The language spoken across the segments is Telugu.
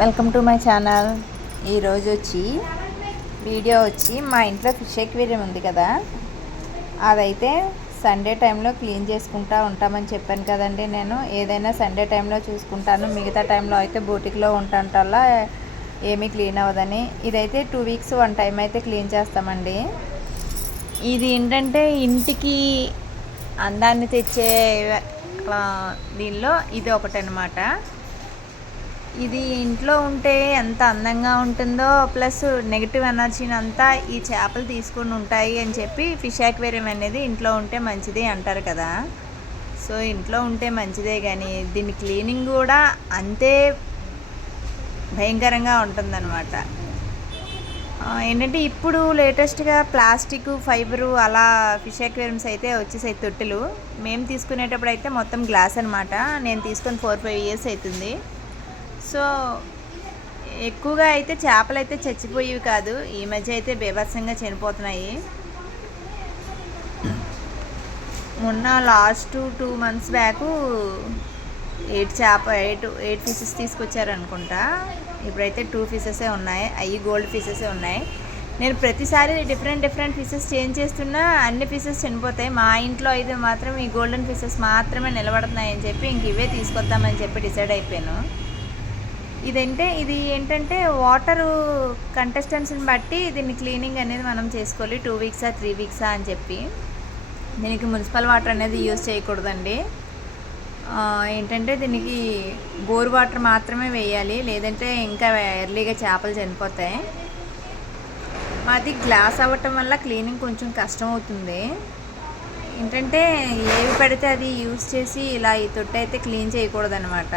Welcome to my channel. ఈరోజు వీడియో వచ్చి మా ఇంట్లో ఫిష్ ఎక్వేరియం ఉంది కదా, అదైతే సండే టైంలో క్లీన్ చేసుకుంటూ ఉంటామని చెప్పాను కదండి. నేను ఏదైనా సండే టైంలో చూసుకుంటాను, మిగతా టైంలో అయితే బోటిక్లో ఉంటాంటల్లా ఏమీ క్లీన్ అవ్వదని. ఇదైతే 2 వీక్స్ 1 టైం అయితే క్లీన్ చేస్తామండి. ఇది ఏంటంటే ఇంటికి అందాన్ని తెచ్చే దీనిలో ఇది ఒకటి అన్నమాట. ఇది ఇంట్లో ఉంటే ఎంత అందంగా ఉంటుందో, ప్లస్ నెగిటివ్ ఎనర్జీని అంతా ఈ చేపలు తీసుకుని ఉంటాయి అని చెప్పి ఫిష్ అక్వేరియం అనేది ఇంట్లో ఉంటే మంచిది అంటారు కదా. సో ఇంట్లో ఉంటే మంచిదే, కానీ దీని క్లీనింగ్ కూడా అంతే భయంకరంగా ఉంటుందన్నమాట. ఏంటంటే ఇప్పుడు లేటెస్ట్గా ప్లాస్టిక్, ఫైబరు అలా ఫిష్ అక్వేరియంస్ అయితే వచ్చేసాయి తొట్టెలు. మేము తీసుకునేటప్పుడు అయితే మొత్తం గ్లాస్ అనమాట. నేను తీసుకొని 4-5 ఇయర్స్ అవుతుంది. సో ఎక్కువగా అయితే చేపలు అయితే చచ్చిపోయేవి కాదు, ఈ మధ్య అయితే బీభత్సంగా చనిపోతున్నాయి. మొన్న లాస్ట్ 2 months బ్యాక్ 8 ఫిషెస్ తీసుకొచ్చారనుకుంటా. ఇప్పుడైతే 2 ఫిషెసే ఉన్నాయి, అవి గోల్డ్ ఫిషెసే ఉన్నాయి. నేను ప్రతిసారి డిఫరెంట్ ఫిషెస్ చేంజ్ చేస్తున్నా అన్ని ఫిషెస్ చనిపోతాయి. మా ఇంట్లో అయితే మాత్రం ఈ గోల్డెన్ ఫిషెస్ మాత్రమే నిలబడుతున్నాయని చెప్పి ఇంక ఇవే తీసుకొద్దామని చెప్పి డిసైడ్ అయిపోయాను. ఇది ఏంటంటే వాటరు కంటెస్టెంట్స్ని బట్టి దీన్ని క్లీనింగ్ అనేది మనం చేసుకోవాలి. 2 వీక్సా 3 వీక్సా అని చెప్పి. దీనికి మున్సిపల్ వాటర్ అనేది యూజ్ చేయకూడదండి. ఏంటంటే దీనికి బోర్ వాటర్ మాత్రమే వేయాలి, లేదంటే ఇంకా ఎర్లీగా చేపలు చనిపోతాయి. మాది గ్లాస్ అవ్వటం వల్ల క్లీనింగ్ కొంచెం కష్టం అవుతుంది. ఏంటంటే ఏవి పడితే అది యూజ్ చేసి ఇలా ఈ తొట్టి అయితే క్లీన్ చేయకూడదనమాట.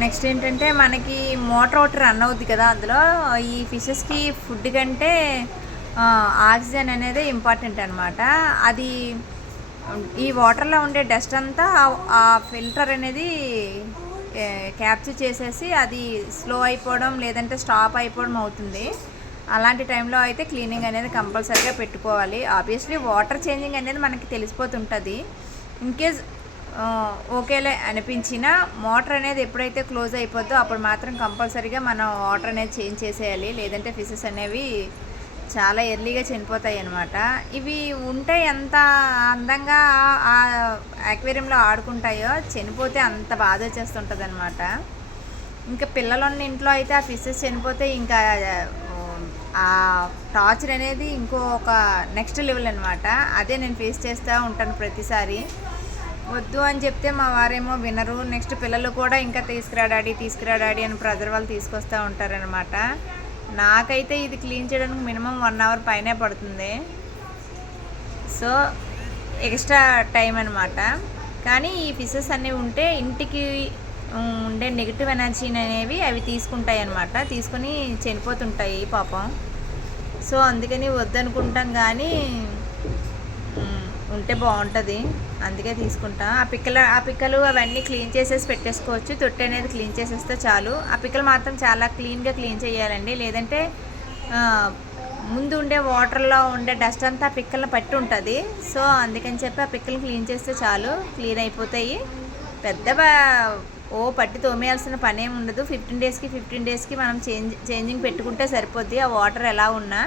నెక్స్ట్ ఏంటంటే మనకి వాటర్ రన్ అవుద్ది కదా, అందులో ఈ ఫిషెస్కి ఫుడ్ కంటే ఆక్సిజన్ అనేది ఇంపార్టెంట్ అనమాట. అది ఈ వాటర్లో ఉండే డస్ట్ అంతా ఆ ఫిల్టర్ అనేది క్యాప్చర్ చేసేసి అది స్లో అయిపోవడం లేదంటే స్టాప్ అయిపోవడం అవుతుంది. అలాంటి టైంలో అయితే క్లీనింగ్ అనేది కంపల్సరీగా పెట్టుకోవాలి. ఆబ్వియస్లీ వాటర్ చేంజింగ్ అనేది మనకి తెలిసిపోతుంటుంది. ఇన్కేస్ ఓకేలే అనిపించిన మోటార్ అనేది ఎప్పుడైతే క్లోజ్ అయిపోద్దో అప్పుడు మాత్రం కంపల్సరీగా మనం వాటర్ అనేది చేంజ్ చేసేయాలి, లేదంటే ఫిషెస్ అనేవి చాలా ఎర్లీగా చనిపోతాయి అన్నమాట. ఇవి ఉంటే ఎంత అందంగా ఆ అక్వేరియంలో ఆడుకుంటాయో, చనిపోతే అంత బాధ వచ్చేస్తుంటుంది అనమాట. ఇంకా పిల్లలు ఉన్న ఇంట్లో అయితే ఆ ఫిషెస్ చనిపోతే ఇంకా ఆ టార్చర్ అనేది ఒక నెక్స్ట్ లెవెల్ అనమాట. అదే నేను ఫేస్ చేస్తూ ఉంటాను ప్రతిసారి. వద్దు అని చెప్తే మా వారేమో వినరు. నెక్స్ట్ పిల్లలు కూడా ఇంకా తీసుకురా డాడీ అని బ్రదర్ వాళ్ళు తీసుకొస్తూ ఉంటారనమాట. నాకైతే ఇది క్లీన్ చేయడానికి మినిమం 1 hour పైనే పడుతుంది. సో ఎక్స్ట్రా టైం అనమాట. కానీ ఈ ఫిషెస్ అనేవి ఉంటే ఇంటికి ఉండే నెగిటివ్ ఎనర్జీని అనేవి అవి తీసుకుంటాయి అనమాట, తీసుకొని చనిపోతుంటాయి పాపం. సో అందుకని వద్దనుకుంటాం, కానీ ఉంటే బాగుంటుంది, అందుకే తీసుకుంటా. ఆ పిక్కలు అవన్నీ క్లీన్ చేసేసి పెట్టేసుకోవచ్చు. తొట్టి అనేది క్లీన్ చేసేస్తే చాలు. ఆ పిక్కలు మాత్రం చాలా క్లీన్గా క్లీన్ చేయాలండి, లేదంటే ముందు ఉండే వాటర్లో ఉండే డస్ట్ అంతా ఆ పిక్కలను పట్టి ఉంటుంది. సో అందుకని చెప్పి ఆ పిక్కలు క్లీన్ చేస్తే చాలు, క్లీన్ అయిపోతాయి. పట్టి తోమేయాల్సిన పని ఏమి ఉండదు. 15 డేస్కి మనం చేంజింగ్ పెట్టుకుంటే సరిపోద్ది. ఆ వాటర్ ఎలా ఉన్నా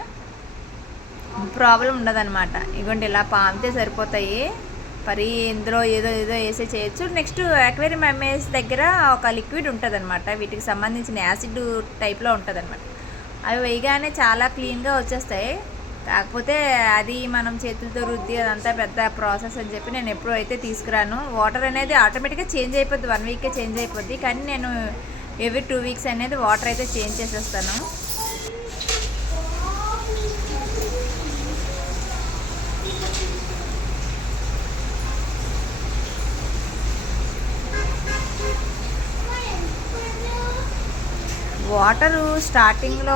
ప్రాబ్లం ఉండదన్నమాట. ఇగోండి ఇలా పామితే సరిపోతాయి. మరి ఇందులో ఏదో వేసే చేయొచ్చు. నెక్స్ట్ అక్వేరియం ఎంఏఎస్ దగ్గర ఒక లిక్విడ్ ఉంటుంది అనమాట, వీటికి సంబంధించిన యాసిడ్ టైప్లో ఉంటుంది అనమాట. అవి వేయగానే చాలా క్లీన్గా వచ్చేస్తాయి. కాకపోతే అది మనం చేతులతో రుద్ది అదంతా పెద్ద ప్రాసెస్ అని చెప్పి నేను ఎప్పుడూ అయితే తీసుకురాను. వాటర్ అనేది ఆటోమేటిక్గా చేంజ్ అయిపోద్ది, 1 వీక్కే చేంజ్ అయిపోద్ది. కానీ నేను ఎవ్రీ 2 వీక్స్ అనేది వాటర్ అయితే చేంజ్ చేసేస్తాను. వాటరు స్టార్టింగ్లో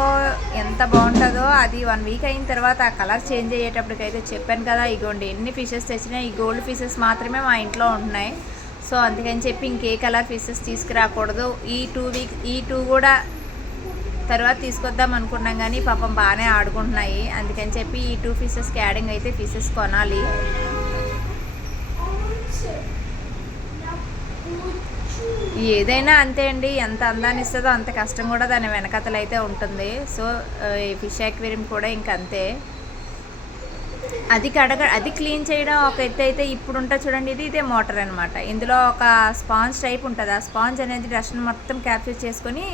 ఎంత బాగుంటుందో అది 1 వీక్ అయిన తర్వాత ఆ కలర్ చేంజ్ అయ్యేటప్పటికైతే చెప్పాను కదా, ఇగోండి ఎన్ని ఫిషెస్ తెచ్చినా ఈ గోల్డ్ ఫిషెస్ మాత్రమే మా ఇంట్లో ఉంటున్నాయి. సో అందుకని చెప్పి ఇంకే కలర్ ఫిషెస్ తీసుకురాకూడదు. ఈ 2 కూడా తర్వాత తీసుకొద్దాం అనుకున్నాం, కానీ పాపం బాగానే ఆడుకుంటున్నాయి. అందుకని చెప్పి ఈ 2 ఫిషెస్కి యాడింగ్ అయితే ఫిషెస్ కొనాలి. ఏదైనా అంతే అండి, ఎంత అందాన్ని ఇస్తుందో అంత కష్టం కూడా దాని వెనకతలు అయితే ఉంటుంది. సో ఈ ఫిష్ అక్వేరియం కూడా ఇంక అంతే. అది క్లీన్ చేయడం ఒక ఎత్తు అయితే, ఇప్పుడు ఉంటుంది చూడండి, ఇదే మోటార్ అనమాట. ఇందులో ఒక స్పాంజ్ టైప్ ఉంటుంది. ఆ స్పాంజ్ అనేది డస్ట్ని మొత్తం క్యాప్చర్ చేసుకొని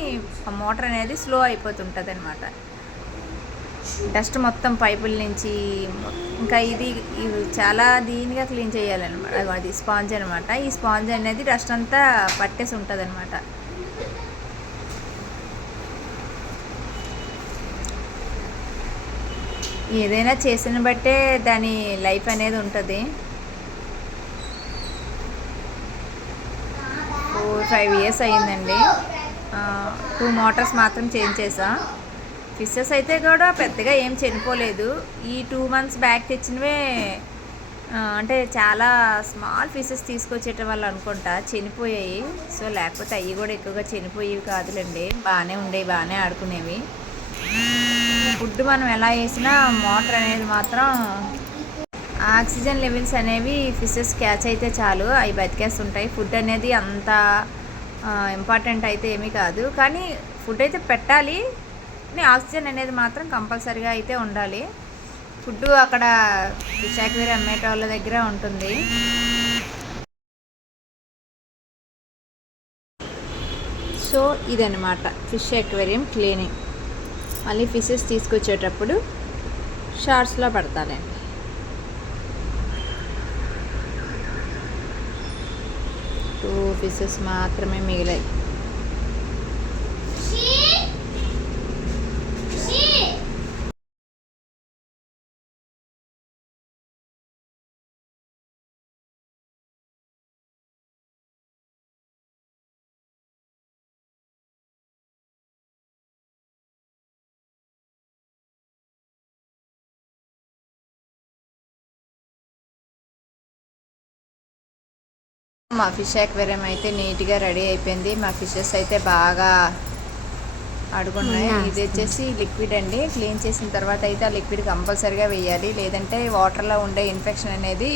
మోటార్ అనేది స్లో అయిపోతుంటుంది అనమాట. డస్ట్ మొత్తం పైపుల నుంచి ఇంకా ఇది చాలా దీనిగా క్లీన్ చేయాలన్నమాట. అది స్పాంజ్ అనమాట. ఈ స్పాంజ్ అనేది డస్ట్ అంతా పట్టేసి ఉంటుంది అనమాట. ఏదైనా చేసిన బట్టే దాని లైఫ్ అనేది ఉంటుంది. 4-5 ఇయర్స్ అయ్యిందండి. 2 మోటార్స్ మాత్రం చేంజ్ చేసా. ఫిషెస్ అయితే కూడా పెద్దగా ఏం చనిపోలేదు. ఈ 2 months బ్యాక్ తెచ్చినవే అంటే చాలా స్మాల్ ఫిషెస్ తీసుకొచ్చేట వాళ్ళు అనుకుంటా చనిపోయాయి. సో లేకపోతే అవి కూడా ఎక్కువగా చనిపోయేవి కాదులేండి, బాగానే ఉండేవి, బాగానే ఆడుకునేవి. ఫుడ్ మనం ఎలా వేసినా మోటార్ అనేది మాత్రం ఆక్సిజన్ లెవెల్స్ అనేవి ఫిషెస్ క్యాచ్ అయితే చాలు, అవి బతికేస్తుంటాయి. ఫుడ్ అనేది అంత ఇంపార్టెంట్ అయితే ఏమీ కాదు, కానీ ఫుడ్ అయితే పెట్టాలి, ఆక్సిజన్ అనేది మాత్రం కంపల్సరీగా అయితే ఉండాలి. ఫుడ్ అక్కడ ఫిష్ అక్వేరియం అమ్మేట వాళ్ళ దగ్గర ఉంటుంది. సో ఇదన్నమాట ఫిష్ అక్వేరియం క్లీనింగ్. మళ్ళీ ఫిషెస్ తీసుకొచ్చేటప్పుడు షార్ట్స్లో పడతానండి. 2 ఫిషెస్ మాత్రమే మిగిలాయి. మా ఫిష్ అక్వేరియం అయితే నీట్గా రెడీ అయిపోయింది. మా ఫిషెస్ అయితే బాగా ఆడుకున్నాయి. ఇది వచ్చేసి లిక్విడ్ అండి. క్లీన్ చేసిన తర్వాత అయితే ఆ లిక్విడ్ కంపల్సరీగా వేయాలి, లేదంటే వాటర్లో ఉండే ఇన్ఫెక్షన్ అనేది